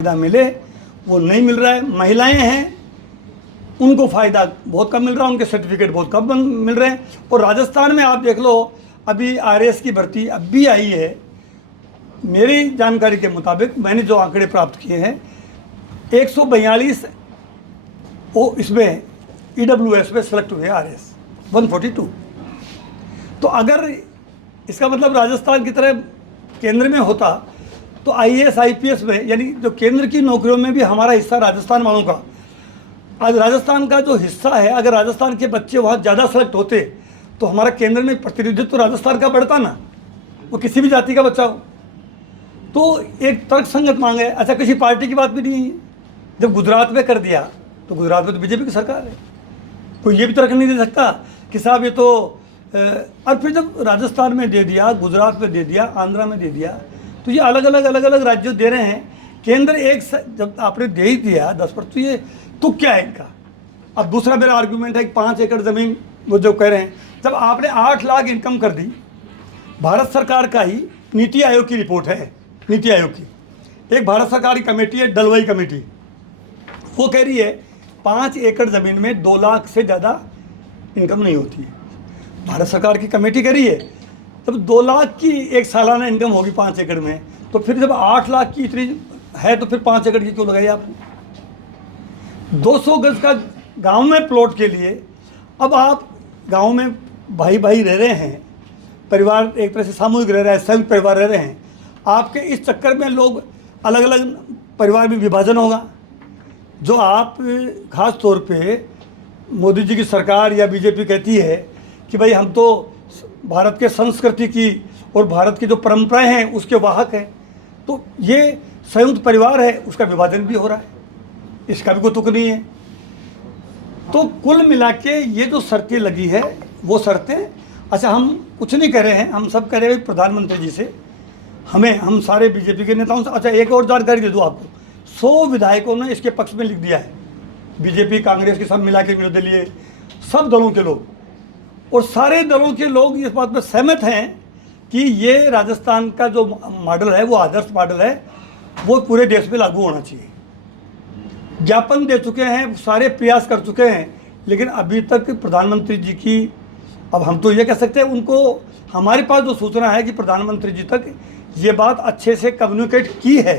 फ़ायदा मिले वो नहीं मिल रहा है। महिलाएं हैं उनको फ़ायदा बहुत कम मिल रहा है, उनके सर्टिफिकेट बहुत कम मिल रहे हैं। और राजस्थान में आप देख लो, अभी आरएएस की भर्ती अब भी आई है। मेरी जानकारी के मुताबिक मैंने जो आंकड़े प्राप्त किए हैं 142 वो इसमें ईडब्ल्यूएस में सेलेक्ट हुए आरएएस 142। तो अगर इसका मतलब राजस्थान की तरह केंद्र में होता तो आईएएस आईपीएस में यानी जो केंद्र की नौकरियों में भी हमारा हिस्सा राजस्थान वालों का, आज राजस्थान का जो हिस्सा है, अगर राजस्थान के बच्चे वहाँ ज़्यादा सेलेक्ट होते तो हमारा केंद्र में प्रतिनिधित्व तो राजस्थान का बढ़ता ना, वो किसी भी जाति का बच्चा हो। तो एक तर्क संगत मांग है। अच्छा, किसी पार्टी की बात भी नहीं है। जब गुजरात में कर दिया तो गुजरात में तो बीजेपी की सरकार है, कोई ये भी तर्क नहीं दे सकता कि साहब ये तो और फिर जब राजस्थान में दे दिया, गुजरात में दे दिया, आंध्रा में दे दिया, तो ये अलग अलग राज्यों दे रहे हैं। केंद्र एक जब आपने दे ही दिया 10%, तो ये तो क्या है इनका। अब दूसरा मेरा आर्गूमेंट है कि 5 एकड़ ज़मीन वो जो कह रहे हैं, जब आपने 8 लाख इनकम कर दी, भारत सरकार का ही नीति आयोग की रिपोर्ट है, नीति आयोग की एक भारत सरकार की कमेटी है, डलवाई कमेटी, वो कह रही है 5 एकड़ ज़मीन में 2 लाख से ज़्यादा इनकम नहीं होती है। भारत सरकार की कमेटी कह रही है जब 2 लाख की एक सालाना इनकम होगी 5 एकड़ में, तो फिर जब 8 लाख की इतनी है तो फिर 5 एकड़ की क्यों लगाई आपने। 200 गज का गांव में प्लॉट के लिए, अब आप गांव में भाई भाई रह रहे हैं, परिवार एक तरह से सामूहिक रह रहा है, संयुक्त परिवार रह रहे हैं, आपके इस चक्कर में लोग अलग अलग परिवार में विभाजन होगा। जो आप खास तौर पे मोदी जी की सरकार या बीजेपी कहती है कि भाई हम तो भारत के संस्कृति की और भारत की जो परंपराएं हैं उसके वाहक हैं, तो ये संयुक्त परिवार है, उसका विभाजन भी हो रहा है, इसका भी कोई तुक नहीं है। तो कुल मिला के ये जो शर्तें लगी है वो शर्तें, अच्छा हम कुछ नहीं कह रहे हैं, हम सब कह रहे हैं प्रधानमंत्री जी से, हम सारे बीजेपी के नेताओं से। अच्छा, एक और जानकारी दे दूँ आपको, 100 विधायकों ने इसके पक्ष में लिख दिया है, बीजेपी कांग्रेस के सब मिला के, निर्दलीय सब दलों के लोग, और सारे दलों के लोग इस बात पर सहमत हैं कि ये राजस्थान का जो मॉडल है वो आदर्श मॉडल है, वो पूरे देश में लागू होना चाहिए। ज्ञापन दे चुके हैं, सारे प्रयास कर चुके हैं, लेकिन अभी तक प्रधानमंत्री जी की, अब हम तो ये कह सकते हैं उनको, हमारे पास जो सूचना है कि प्रधानमंत्री जी तक ये बात अच्छे से कम्युनिकेट की है,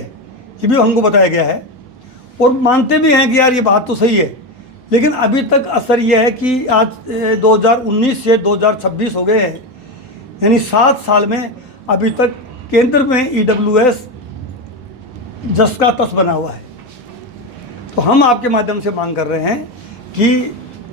ये भी हमको बताया गया है, और मानते भी हैं कि यार ये बात तो सही है। लेकिन अभी तक असर यह है कि आज 2019 से 2026 हो गए हैं, यानी 7 साल में अभी तक केंद्र में ईडब्ल्यूएस जस का तस बना हुआ है। तो हम आपके माध्यम से मांग कर रहे हैं कि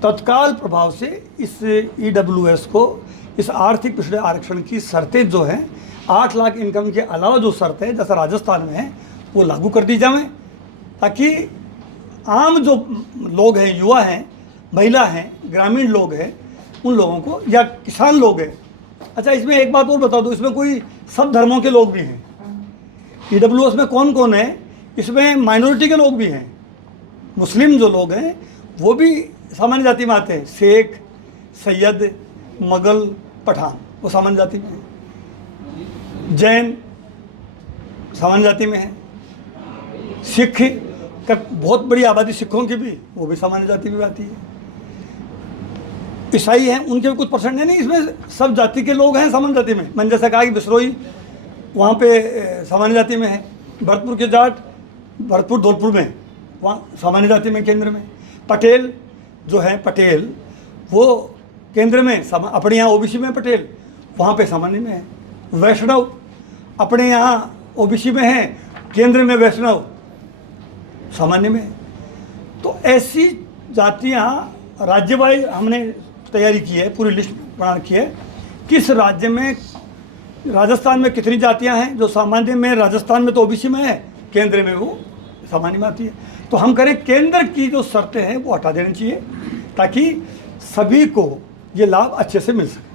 तत्काल प्रभाव से इस ईडब्ल्यूएस को, इस आर्थिक पिछड़े आरक्षण की शर्तें जो हैं 8 लाख इनकम के अलावा जो शर्तें जैसा राजस्थान में है वो लागू कर दी जाएं, ताकि आम जो लोग हैं, युवा हैं, महिला हैं, ग्रामीण लोग हैं, उन लोगों को, या किसान लोग हैं। अच्छा, इसमें एक बात और बता दूं, इसमें कोई सब धर्मों के लोग भी हैं। ईडब्ल्यूएस में कौन कौन है, इसमें माइनॉरिटी के लोग भी हैं, मुस्लिम जो लोग हैं वो भी सामान्य जाति में आते हैं, शेख, सैयद, मुगल, पठान वो सामान्य जाति में हैं, जैन सामान्य जाति में है, सिख का बहुत बड़ी आबादी सिखों की भी, वो भी सामान्य जाति में आती है, ईसाई हैं उनके भी कुछ परसेंट है, नहीं इसमें सब जाति के लोग हैं सामान्य जाति में। मैंने जैसा कहा कि बिसरोई वहाँ पे सामान्य जाति में है, भरतपुर के जाट भरतपुर धौलपुर में वहाँ सामान्य जाति में, केंद्र में पटेल जो है, पटेल वो केंद्र में, अपने यहाँ ओबीसी में पटेल, वहाँ पे सामान्य में है। वैष्णव अपने यहाँ ओबीसी में है, केंद्र में वैष्णव सामान्य में। तो ऐसी जातियाँ राज्य वाइज हमने तैयारी की है, पूरी लिस्ट बना रखी है, किस राज्य में, राजस्थान में कितनी जातियाँ हैं जो सामान्य में, राजस्थान में तो ओबीसी में है, केंद्र में वो सामान्य में आती है। तो हम करें केंद्र की जो शर्तें हैं वो हटा देनी चाहिए, ताकि सभी को ये लाभ अच्छे से मिल सके।